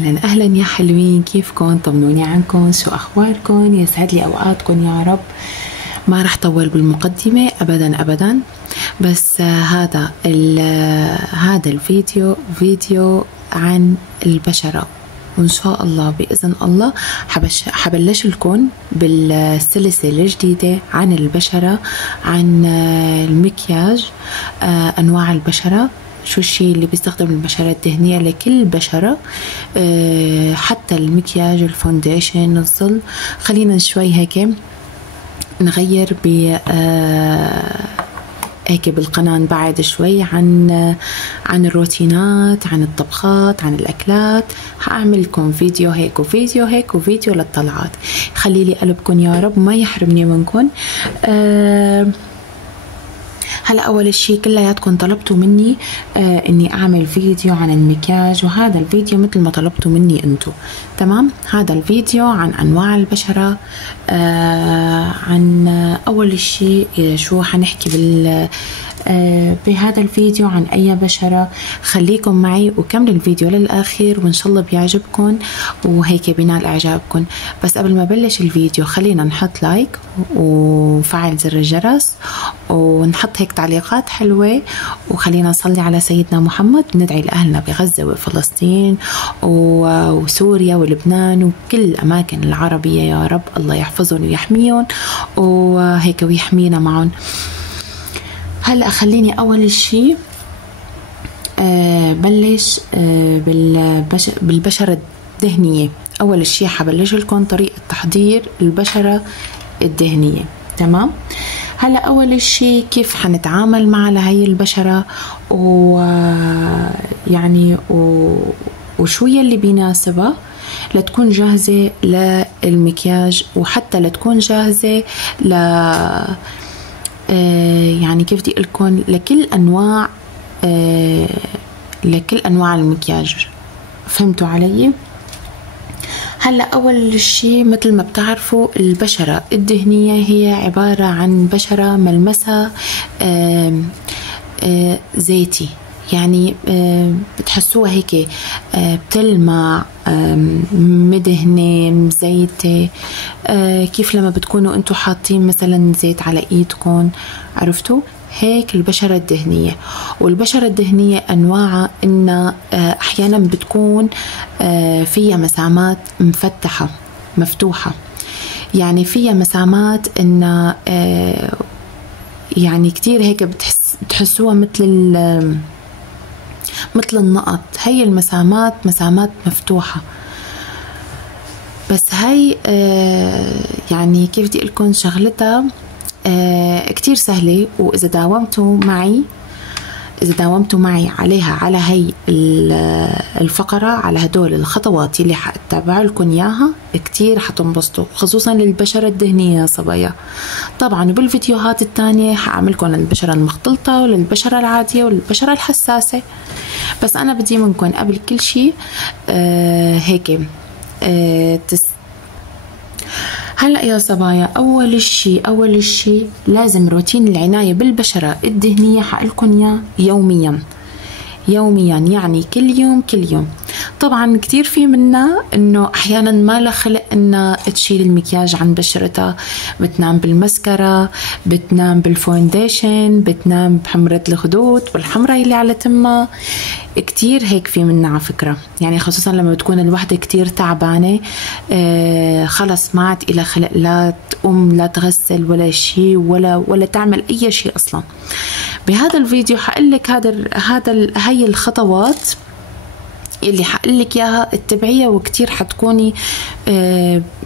أهلا أهلا يا حلوين، كيفكن؟ طمنوني عنكن، شو أخباركن؟ يسعد لي أوقاتكن يا رب. ما رح طول بالمقدمة أبدا أبدا، بس هذا الفيديو فيديو عن البشرة، وإن شاء الله بإذن الله حبلش لكم بالسلسلة الجديدة عن البشرة، عن المكياج، أنواع البشرة، شو الشيء اللي بيستخدم البشرة الدهنية لكل بشرة، حتى المكياج، الفونديشن، الظل. خلينا شوي هيك نغير هيك بالقناة، نبعد شوي عن الروتينات، عن الطبخات، عن الأكلات. هأعمل لكم فيديو هيك وفيديو هيك وفيديو للطلعات. خلي لي قلبكم يا رب، ما يحرمني منكم. هلا أول شيء كلياتكم طلبتوا مني إني أعمل فيديو عن المكياج، وهذا الفيديو مثل ما طلبتوا مني أنتو. تمام، هذا الفيديو عن أنواع البشرة. عن أول شيء شو حنحكي بهذا الفيديو عن أي بشرة. خليكم معي وكملوا الفيديو للآخر، وإن شاء الله بيعجبكم وهيك بينال إعجابكم. بس قبل ما بلش الفيديو خلينا نحط لايك وفعل زر الجرس، ونحط هيك تعليقات حلوة، وخلينا نصلي على سيدنا محمد، ندعي لأهلنا بغزة وفلسطين وسوريا ولبنان وكل الأماكن العربية يا رب، الله يحفظهم ويحميهم وهيك ويحمينا معهم. هلأ خليني أول شيء بلش بالبشرة الدهنية. أول شيء حبلش لكم طريقة تحضير البشرة الدهنية. تمام، هلأ أول شيء كيف حنتعامل مع هاي البشرة، ويعني وشو يلي بيناسبها لتكون جاهزة للمكياج، وحتى لتكون جاهزة يعني كيف بدي لكم لكل أنواع المكياج. فهمتوا علي؟ هلا أول شيء مثل ما بتعرفوا البشرة الدهنية هي عبارة عن بشرة ملمسها زيتي، يعني بتحسوها هيك بتلمع، مدهنة، مزيتة، كيف لما بتكونوا انتو حاطين مثلا زيت على ايدكم، عرفتوا؟ هيك البشرة الدهنية. والبشرة الدهنية أنواعها إن أحيانا بتكون فيها مسامات مفتحة مفتوحة، يعني فيها مسامات إن يعني كتير هيك بتحسوها مثل النقط. هي المسامات مسامات مفتوحة، بس هاي يعني كيف بدي لكم شغلتها كتير سهلة. وإذا داومتوا معي عليها، على هاي الفقرة، على هدول الخطوات اللي حأتبع لكم إياها، كتير حتنبسطوا، خصوصا للبشرة الدهنية يا صبايا. طبعا بالفيديوهات التانية حأعملكم للبشرة المختلطة وللبشرة العادية وللبشرة الحساسة. بس أنا بدي منكم قبل كل شيء هيك هلأ يا صبايا أول شيء لازم روتين العناية بالبشرة الدهنية حقلكن إياه يوميا، يعني كل يوم. طبعا كتير في منا انه احيانا ما لها خلق انها تشيل المكياج عن بشرتها، بتنام بالمسكرة، بتنام بالفونديشن، بتنام بحمرة الخدود والحمرة اللي على تمها. كتير هيك في منا على فكرة، يعني خصوصا لما بتكون الوحدة كتير تعبانة، خلص ما عاد إلها خلق لا تقوم لا تغسل ولا شيء ولا تعمل أي شيء أصلا. بهذا الفيديو حقلك هاي الخطوات اللي حقلك إياها اتبعيها، وكتير حتكوني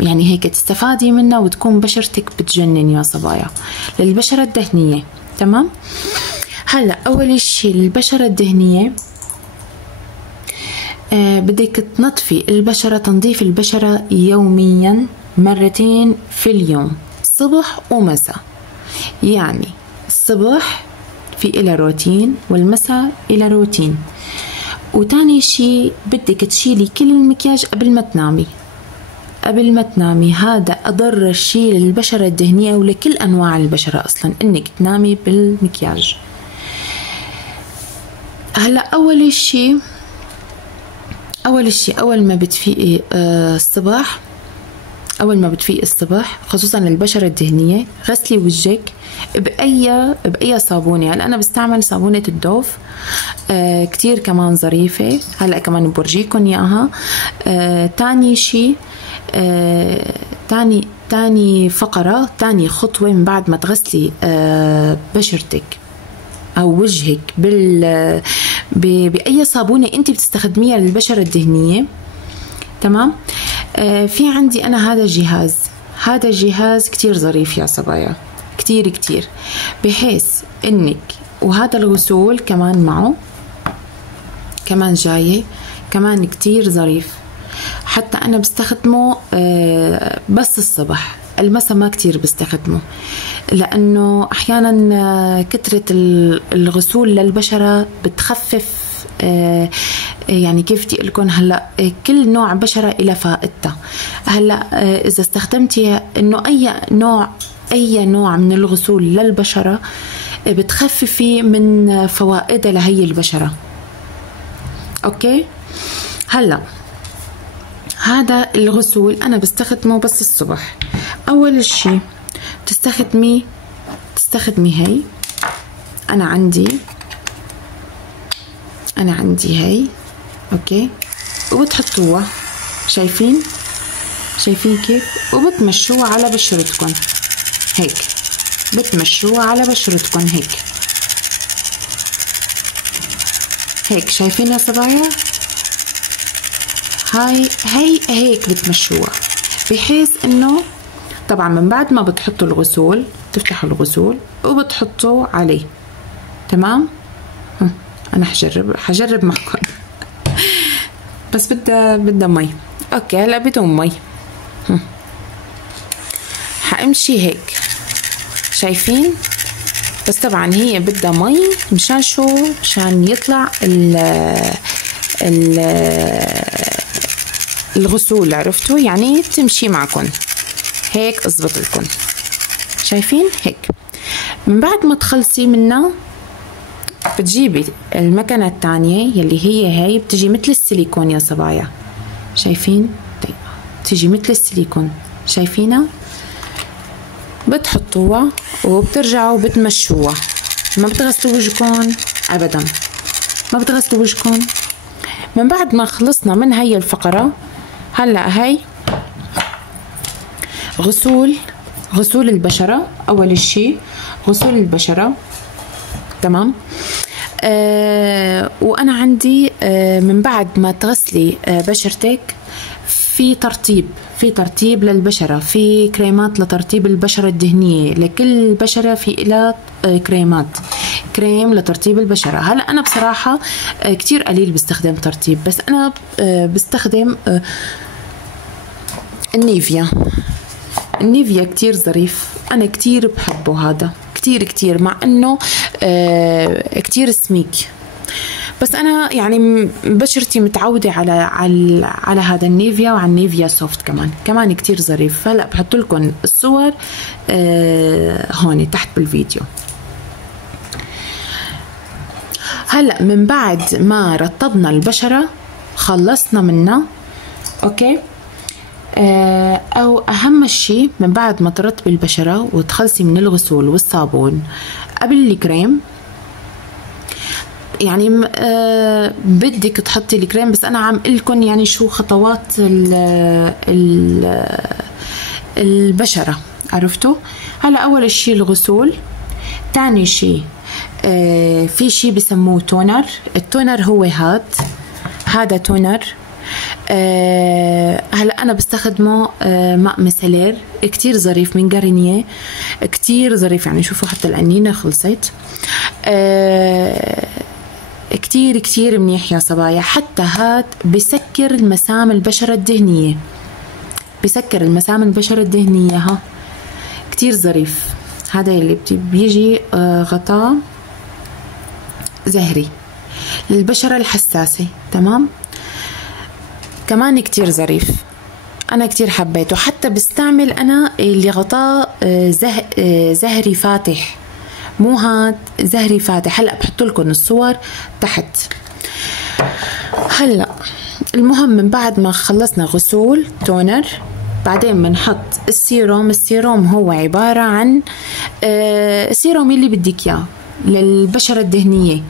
يعني هيك تستفادي منها، وتكون بشرتك بتجنن يا صبايا للبشرة الدهنية. تمام، هلا أول شيء البشرة الدهنية بدك تنظفي البشرة، تنظيف البشرة يوميا 2 في اليوم، صبح ومساء. يعني الصبح في إلى روتين، والمساء إلى روتين. وتاني شيء بدك تشيلي كل المكياج قبل ما تنامي. هذا أضر شيء للبشرة الدهنية ولكل أنواع البشرة أصلا، إنك تنامي بالمكياج. هلا أول شيء اول شيء اول ما بتفيقي الصبح، اول ما بتفيقي الصبح خصوصا البشره الدهنيه، غسلي وجهك باي صابونه. هلا انا بستعمل صابونه الدوف، كتير كمان ظريفه. هلا كمان بورجيكم اياها. تاني شيء، تاني فقره، تاني خطوه من بعد ما تغسلي بشرتك او وجهك باي صابونه انت بتستخدميها للبشره الدهنيه، تمام. في عندي انا هذا الجهاز كتير ظريف يا صبايا، كتير كتير، بحيث انك، وهذا الغسول كمان معه كمان جاي كمان كتير ظريف. حتى انا بستخدمه بس الصبح، المسا ما كتير بستخدمه، لانه احيانا كترة الغسول للبشرة بتخفف، يعني كيف بدي لكم، هلا كل نوع بشرة إلى فائدتها. هلا اذا استخدمتي انه اي نوع من الغسول للبشرة بتخففي من فوائدها لهي البشرة. اوكي. هلا هذا الغسول انا بستخدمه بس الصبح. اول شيء تستخدمي هي، انا عندي هي، اوكي، وبتحطوها، شايفين كيف، وبتمشوها على بشرتكم هيك، بتمشوها على بشرتكم هيك شايفين يا صبايا؟ هاي هيك بتمشوها، بحيث انه طبعا من بعد ما بتحطوا الغسول تفتحوا الغسول وبتحطوا عليه، تمام. انا حجرب معكم بس بدها مي. اوكي هلا بدون مي، حامشي هيك، شايفين؟ بس طبعا هي بدها مي مشان شو؟ مشان يطلع الغسول، عرفتوا؟ يعني تمشي معكم هيك، اضبط لكم، شايفين هيك. من بعد ما تخلصي منها بتجيبي المكنة الثانية يلي هي بتجي مثل السيليكون يا صبايا، شايفين؟ طيب بتجي مثل السيليكون، شايفينها؟ بتحطوها وبترجعوا بتمشوها، ما بتغسلوا وجهكم ابدا، ما بتغسلوا وجهكم. من بعد ما خلصنا من هي الفقرة، هلا هي غسول البشرة. اول شيء غسول البشرة، تمام. وانا عندي من بعد ما تغسلي بشرتك في ترطيب للبشرة، في كريمات لترطيب البشرة الدهنية، لكل بشرة في إلى كريم لترطيب البشرة. هلا أنا بصراحة كتير قليل بستخدم ترطيب، بس أنا بستخدم النيفيا كتير ظريف، أنا كتير بحبه هذا، كتير مع أنه كتير سميك، بس أنا يعني بشرتي متعودة على هذا النيفيا، وعلى النيفيا سوفت كمان كتير ظريف. هلا بحط لكم الصور هون تحت بالفيديو. هلا من بعد ما رطبنا البشرة خلصنا منها، اوكي. او اهم شيء من بعد ما ترطبي البشرة وتخلصي من الغسول والصابون قبل الكريم، يعني بدك تحطي الكريم، بس انا عم قلكن يعني شو خطوات البشرة، عرفتوا؟ هلا اول شيء الغسول، تاني شيء في شيء بسموه تونر. التونر هو هذا تونر. هلا انا بستخدمه ماء مسلير، كتير ظريف، من جارينيه، كتير ظريف، يعني شوفوا حتى القنينه خلصت. كتير منيح يا صبايا. حتى هاد بسكر مسام البشرة الدهنية، ها كتير ظريف. هذا اللي بيجي غطاء زهري للبشرة الحساسة، تمام. كمان كتير ظريف، أنا كتير حبيته. حتى بستعمل أنا اللي غطاء زهري فاتح، مو هاد زهري فاتح. هلأ بحط لكم الصور تحت. هلأ المهم من بعد ما خلصنا غسول تونر، بعدين بنحط السيروم. السيروم هو عبارة عن السيروم اللي بدك اياه للبشرة الدهنية.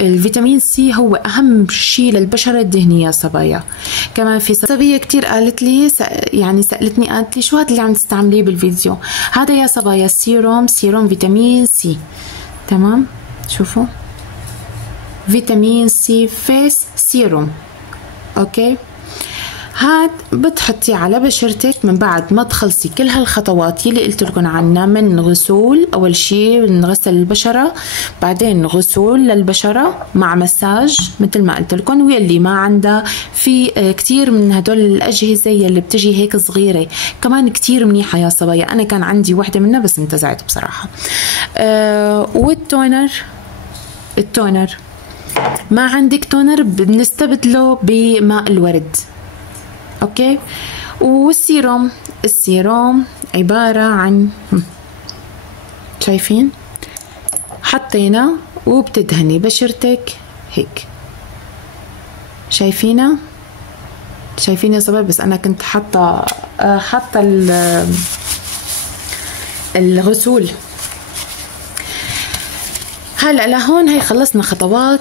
الفيتامين سي هو أهم شيء للبشرة الدهنية صبايا. كمان في صبية كتير قالت لي يعني سألتني قالت لي شو هذا اللي عم تستعمليه بالفيديو؟ هذا يا صبايا السيروم، سيروم فيتامين سي. تمام، شوفوا فيتامين سي فيس سيروم. اوكي، هاد بتحطيه على بشرتك من بعد ما تخلصي كل هالخطوات يلي قلت لكم عنها، من غسول. اول شيء بنغسل البشره، بعدين غسول للبشره مع مساج مثل ما قلت لكم. ويلي ما عندها في كتير من هدول الاجهزه يلي بتجي هيك صغيره كمان كتير منيحه يا صبايا. انا كان عندي وحده منها بس انتزعت بصراحه. والتونر، التونر ما عندك تونر بنستبدله بماء الورد. اوكي، والسيروم، السيروم عبارة عن شايفين حطينا وبتدهني بشرتك هيك. شايفينها؟ شايفين يا صبايا؟ بس انا كنت حاطة الغسول. هلا لهون هي خلصنا خطوات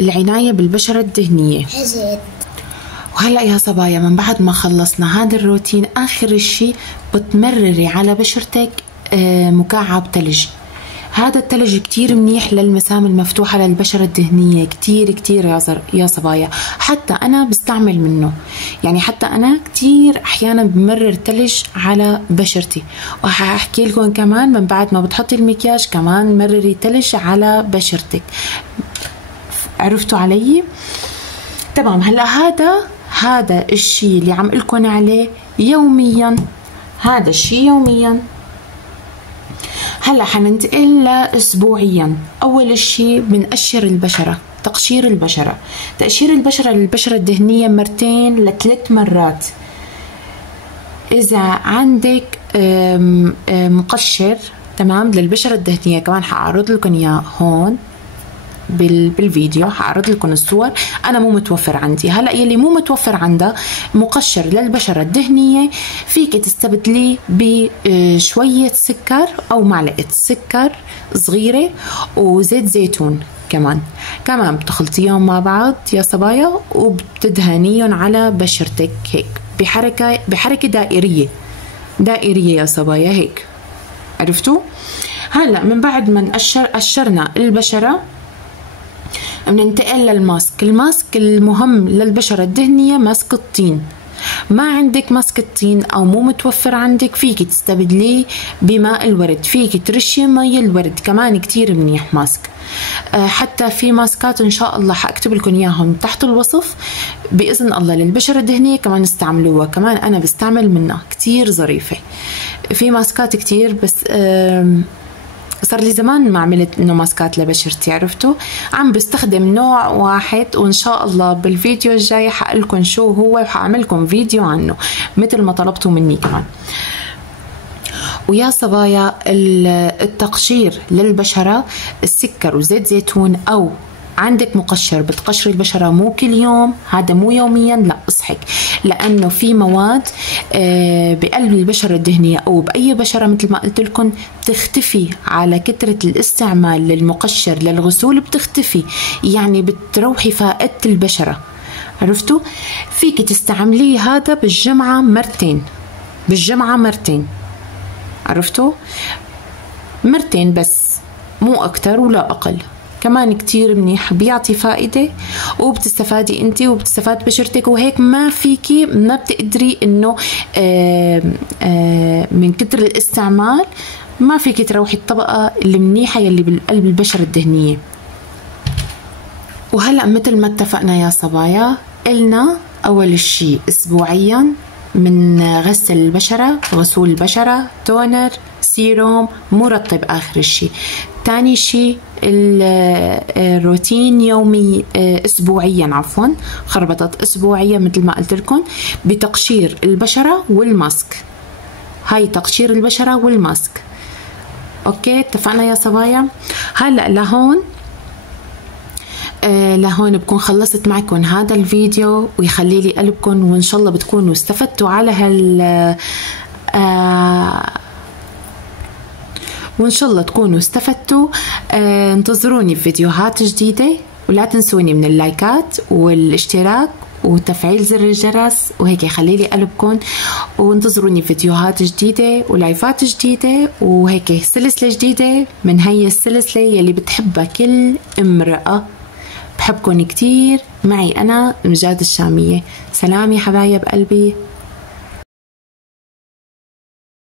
العناية بالبشرة الدهنية. وهلا يا صبايا من بعد ما خلصنا هذا الروتين، اخر الشي بتمرري على بشرتك مكعب ثلج. هذا الثلج كتير منيح للمسام المفتوحة للبشرة الدهنية، كتير كتير يا صبايا. حتى أنا بستعمل منه، يعني حتى أنا كتير أحيانا بمرر ثلج على بشرتي. وهحكي لكم كمان من بعد ما بتحطي المكياج كمان مرري ثلج على بشرتك. عرفتوا علي؟ تمام. هلا هذا الشيء اللي عم لكم عليه يوميا، هذا الشيء يوميا. هلا حننتقل لاسبوعيا. اول شيء بنقشر البشره، تقشير البشره. تقشير البشره للبشره الدهنيه مرتين لثلاث مرات. اذا عندك مقشر تمام للبشره الدهنيه، كمان حاعرض لكم اياه هون بالفيديو، حاعرض لكم الصور. انا مو متوفر عندي. هلا يلي مو متوفر عنده مقشر للبشره الدهنيه، فيك تستبدليه بشويه سكر او معلقه سكر صغيره وزيت زيتون. كمان بتخلطيهم مع بعض يا صبايا وبتدهنيهم على بشرتك هيك بحركه دائريه يا صبايا هيك. عرفتوا؟ هلا من بعد ما قشرنا البشره بننتقل للماسك. الماسك المهم للبشرة الدهنية ماسك الطين. ما عندك ماسك الطين أو مو متوفر عندك، فيك تستبدليه بماء الورد، فيك ترشي مي الورد، كمان كتير منيح ماسك. حتى في ماسكات إن شاء الله حأكتب لكم إياهم تحت الوصف بإذن الله للبشرة الدهنية، كمان استعملوها. كمان أنا بستعمل منها، كتير ظريفة. في ماسكات كتير بس صار لي زمان ما عملت انه ماسكات لبشرتي. عرفتوا؟ عم بستخدم نوع واحد، وان شاء الله بالفيديو الجاي حقلكم شو هو وحاعملكم فيديو عنه مثل ما طلبتوا مني كمان. ويا صبايا التقشير للبشرة، السكر وزيت زيتون، او عندك مقشر بتقشري البشرة مو كل يوم، هذا مو يوميا، لا اصحك، لانه في مواد بقلب البشرة الدهنية او باي بشرة مثل ما قلت لكم بتختفي على كثرة الاستعمال للمقشر للغسول، بتختفي يعني بتروحي فائدة البشرة. عرفتوا؟ فيك تستعمليه هذا بالجمعة مرتين. عرفتوا؟ مرتين بس، مو اكتر ولا اقل. كمان كتير منيح، بيعطي فائدة وبتستفادي انت وبتستفاد بشرتك. وهيك ما فيكي، ما بتقدري انه من كتر الاستعمال ما فيكي تروحي الطبقة المنيحة يلي بالقلب البشرة الدهنية. وهلأ مثل ما اتفقنا يا صبايا، قلنا اول شي اسبوعيا من غسل البشرة، غسول البشرة، تونر، سيروم، مرطب آخر الشي. تاني شي الروتين يومي، اسبوعيا عفوا، خربطت اسبوعيا مثل ما قلت لكم بتقشير البشرة والماسك. هاي تقشير البشرة والماسك. اوكي اتفقنا يا صبايا؟ هلا لهون لهون بكون خلصت معكم هذا الفيديو، ويخلي لي قلبكم، وإن شاء الله بتكونوا استفدتوا على وإن شاء الله تكونوا استفدتوا. انتظروني في فيديوهات جديدة، ولا تنسوني من اللايكات والاشتراك وتفعيل زر الجرس، وهيك يخلي لي قلبكم. وانتظروني فيديوهات جديدة ولايفات جديدة، وهيك سلسلة جديدة من هي السلسلة يلي بتحبها كل امرأة. بحبكم كتير. معي أنا مجاد الشامية. سلام يا حبايب قلبي.